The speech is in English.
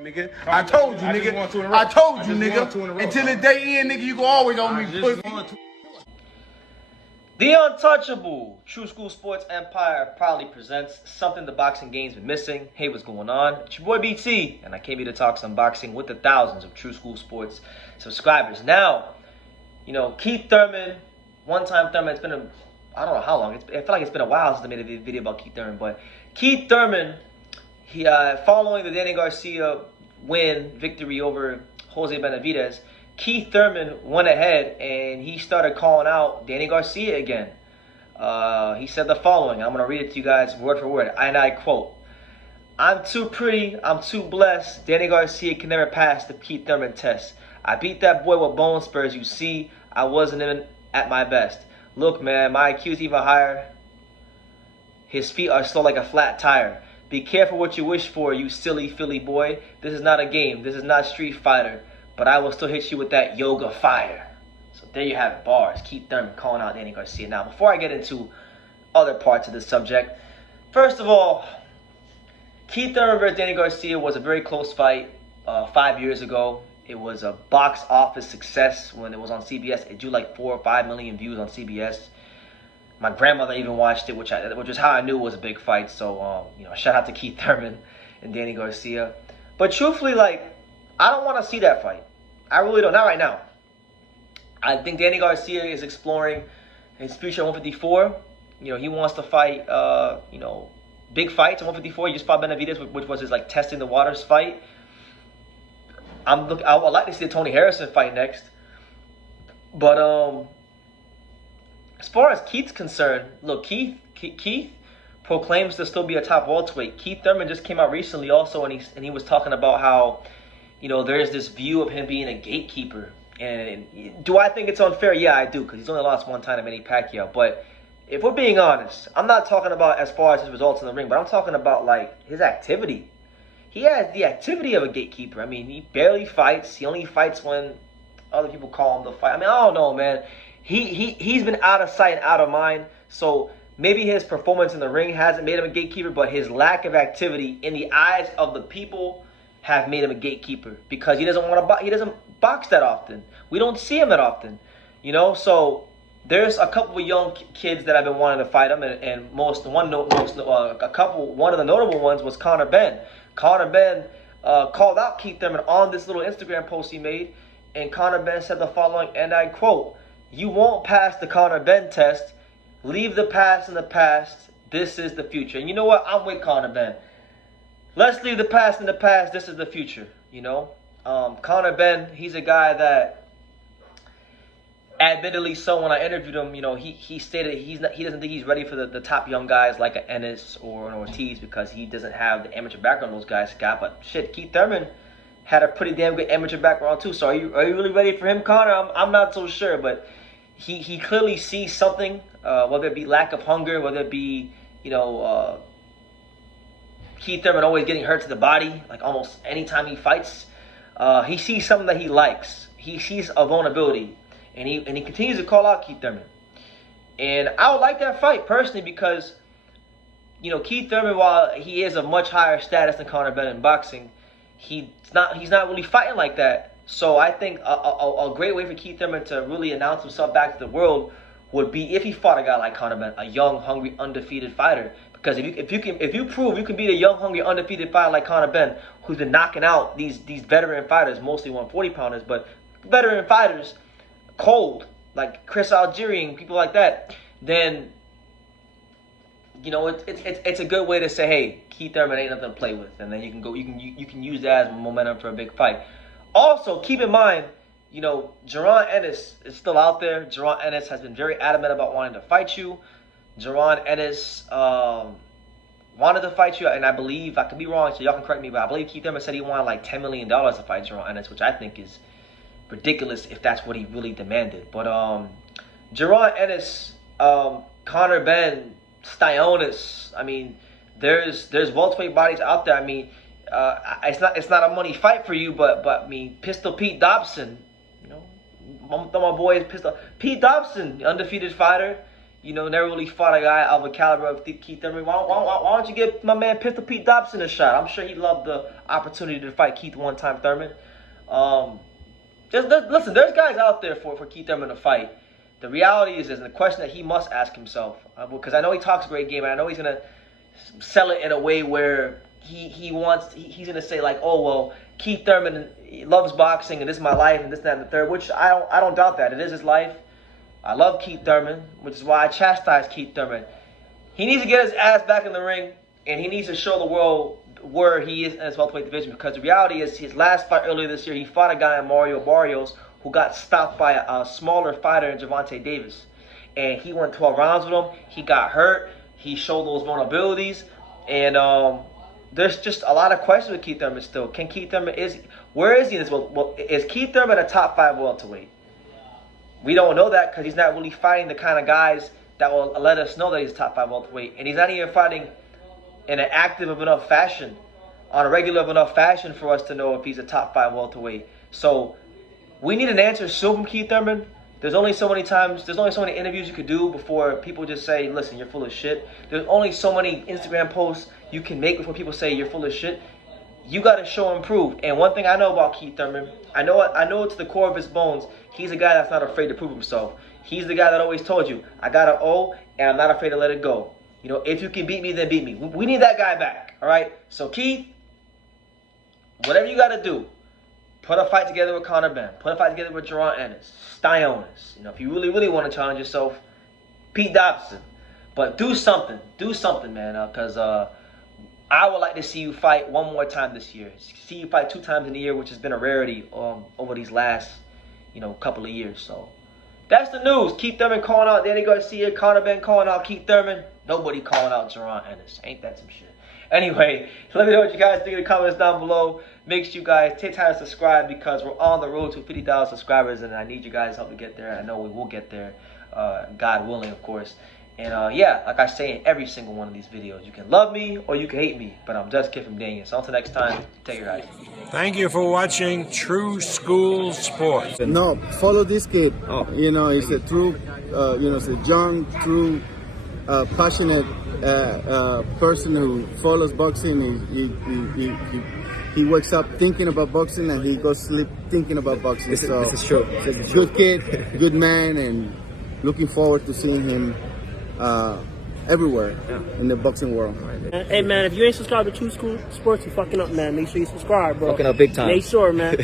Nigga, I told you, nigga. I told you, nigga. Until the day end, nigga, you can always on me, pussy. The Untouchable True School Sports Empire proudly presents something the boxing game's been missing. Hey, what's going on? It's your boy BT, and I came here to talk some boxing with the thousands of True School Sports subscribers. Now, you know, Keith Thurman, one-time Thurman, it's been I don't know how long. I feel like it's been a while since I made a video about Keith Thurman, but Keith Thurman, he following the Danny Garcia victory over Jose Benavidez, Keith Thurman went ahead and he started calling out Danny Garcia again. He said the following. I'm going to read it to you guys word for word. And I quote, "I'm too pretty. I'm too blessed. Danny Garcia can never pass the Keith Thurman test. I beat that boy with bone spurs. You see, I wasn't even at my best. Look, man, my IQ's even higher. His feet are slow like a flat tire. Be careful what you wish for, you silly Philly boy. This is not a game. This is not Street Fighter. But I will still hit you with that yoga fire." So there you have it, bars. Keith Thurman calling out Danny Garcia. Now, before I get into other parts of this subject, first of all, Keith Thurman versus Danny Garcia was a very close fight 5 years ago. It was a box office success when it was on CBS. It drew like 4 or 5 million views on CBS. My grandmother even watched it, which is how I knew it was a big fight. So, shout out to Keith Thurman and Danny Garcia. But truthfully, I don't want to see that fight. I really don't. Not right now. I think Danny Garcia is exploring his future at 154. He wants to fight, big fights at 154. He just fought Benavidez, which was his testing the waters fight. I would like to see the Tony Harrison fight next. But as far as Keith's concerned, look, Keith proclaims to still be a top welterweight. Keith Thurman just came out recently also, and he was talking about how, there's this view of him being a gatekeeper. And do I think it's unfair? Yeah, I do, because he's only lost one time to Manny Pacquiao. But if we're being honest, I'm not talking about as far as his results in the ring, but I'm talking about, his activity. He has the activity of a gatekeeper. I mean, he barely fights. He only fights when other people call him to fight. I mean, I don't know, man. He's been out of sight and out of mind. So maybe his performance in the ring hasn't made him a gatekeeper, but his lack of activity in the eyes of the people have made him a gatekeeper, because he doesn't box that often. We don't see him that often, So there's a couple of young kids that I've been wanting to fight him, and one of the notable ones was Conor Benn. Conor Benn called out Keith Thurman on this little Instagram post he made, and Conor Benn said the following, and I quote, "You won't pass the Conor Benn test. Leave the past in the past. This is the future." And you know what? I'm with Conor Benn. Let's leave the past in the past. This is the future, Conor Benn, he's a guy that, admittedly so, when I interviewed him, he stated he doesn't think he's ready for the top young guys like an Ennis or an Ortiz, because he doesn't have the amateur background those guys got. But shit, Keith Thurman had a pretty damn good amateur background too. So are you really ready for him, Conor? I'm not so sure, but he clearly sees something, whether it be lack of hunger, whether it be, Keith Thurman always getting hurt to the body, almost anytime he fights. He sees something that he likes. He sees a vulnerability, and he continues to call out Keith Thurman. And I would like that fight personally, because Keith Thurman, while he is a much higher status than Conor Benn in boxing, he's not really fighting like that. So I think a great way for Keith Thurman to really announce himself back to the world would be if he fought a guy like Conor Benn, a young, hungry, undefeated fighter. Because if you prove you can beat a young, hungry, undefeated fighter like Conor Benn, who's been knocking out these veteran fighters, mostly 140-pounders, but veteran fighters, cold, like Chris Algieri, people like that, then it's a good way to say, hey, Keith Thurman ain't nothing to play with, and then you can use that as momentum for a big fight. Also, keep in mind, Jaron Ennis is still out there. Jaron Ennis has been very adamant about wanting to fight you. Jaron Ennis wanted to fight you, and I believe, I could be wrong, so y'all can correct me, but I believe Keith Thurman said he wanted $10 million to fight Jaron Ennis, which I think is ridiculous if that's what he really demanded. But Jaron Ennis, Conor Benn, Styonus, I mean, there's welterweight bodies out there. I mean, it's not a money fight for you, but I mean, Pistol Pete Dobson, my boy is Pistol Pete Dobson, undefeated fighter. You know, never really fought a guy of a caliber of Keith Thurman. Why don't you give my man Pistol Pete Dobson a shot? I'm sure he'd love the opportunity to fight Keith one time, Thurman. Listen, there's guys out there for Keith Thurman to fight. The reality is the question that he must ask himself, because I know he talks a great game, and I know he's gonna sell it in a way where he's gonna say like, oh well, Keith Thurman loves boxing and this is my life and this, that, and the third, which I don't doubt that. It is his life. I love Keith Thurman, which is why I chastise Keith Thurman. He needs to get his ass back in the ring, and he needs to show the world where he is in his welterweight division, because the reality is his last fight earlier this year, he fought a guy in Mario Barrios who got stopped by a smaller fighter in Gervonta Davis. And he went 12 rounds with him. He got hurt. He showed those vulnerabilities. And there's just a lot of questions with Keith Thurman still. Can Keith Thurman, where is he in this? Well, is Keith Thurman a top 5 welterweight? We don't know that because he's not really fighting the kind of guys that will let us know that he's a top 5 welterweight. And he's not even fighting in an active enough fashion, on a regular enough fashion for us to know if he's a top 5 welterweight. So we need an answer soon from Keith Thurman. There's only so many interviews you could do before people just say, listen, you're full of shit. There's only so many Instagram posts you can make before people say you're full of shit. You got to show and prove. And one thing I know about Keith Thurman, I know it to the core of his bones, he's a guy that's not afraid to prove himself. He's the guy that always told you, I got an O, and I'm not afraid to let it go. You know, if you can beat me, then beat me. We need that guy back, all right? So, Keith, whatever you got to do, put a fight together with Conor Benn. Put a fight together with Jaron Ennis. Styonis. You know, if you really, really want to challenge yourself, Pete Dobson. But do something. Do something, man, because I would like to see you fight one more time this year. See you fight 2 times in a year, which has been a rarity over these last, couple of years. So that's the news. Keith Thurman calling out Danny Garcia. Conor Benn calling out Keith Thurman. Nobody calling out Jaron Ennis. Ain't that some shit? Anyway, let me know what you guys think in the comments down below. Make sure you guys take time to subscribe, because we're on the road to 50,000 subscribers, and I need you guys' help to get there. I know we will get there, God willing, of course. And yeah, like I say in every single one of these videos, you can love me or you can hate me, but I'm just Kid from Daniel. So until next time, take care, guys. Thank you for watching True School Sports. No, follow this kid. Oh. He's a true, he's a young, true, passionate person who follows boxing. He wakes up thinking about boxing and he goes to sleep thinking about boxing. This is true. Good kid, good man, and looking forward to seeing him everywhere in the boxing world. Hey man, if you ain't subscribed to True School Sports, you fucking up, man. Make sure you subscribe, bro. Fucking up big time. Make sure, man.